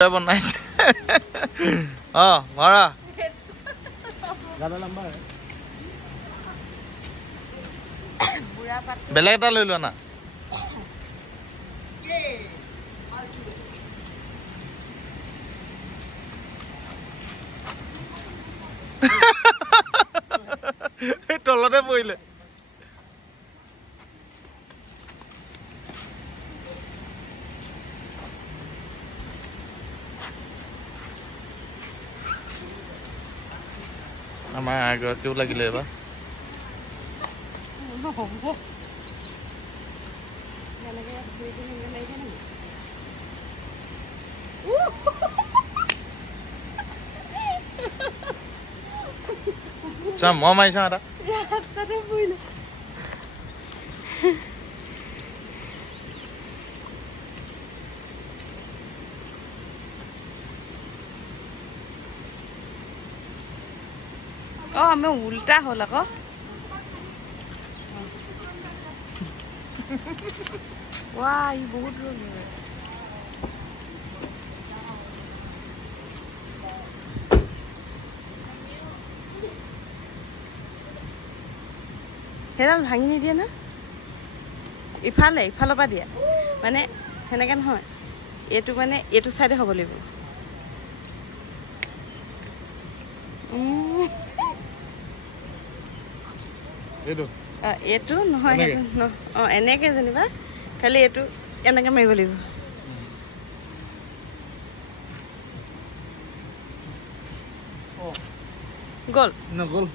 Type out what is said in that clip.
बनाइছে मारा बेलेग এটা লৈ লোৱা না তলতে পৰিলে আমাৰ আগতেও লাগিলে এবাৰ চা মই মাৰিছা এটা ৰাস্তাতে পৰিলে আমি উল্টা হল আকৌ वाह ये बहुत रोल है हेराल भांगी नहीं दिया ना इफाले इफालो पा दिया माने हेनेके নহয় এটু মানে এটু সাইডে হ'ব লাগিব এটু নহয় এটু এনেকে জানিবা খালি এটু এনেকে মাৰিব লাগিব গল না গল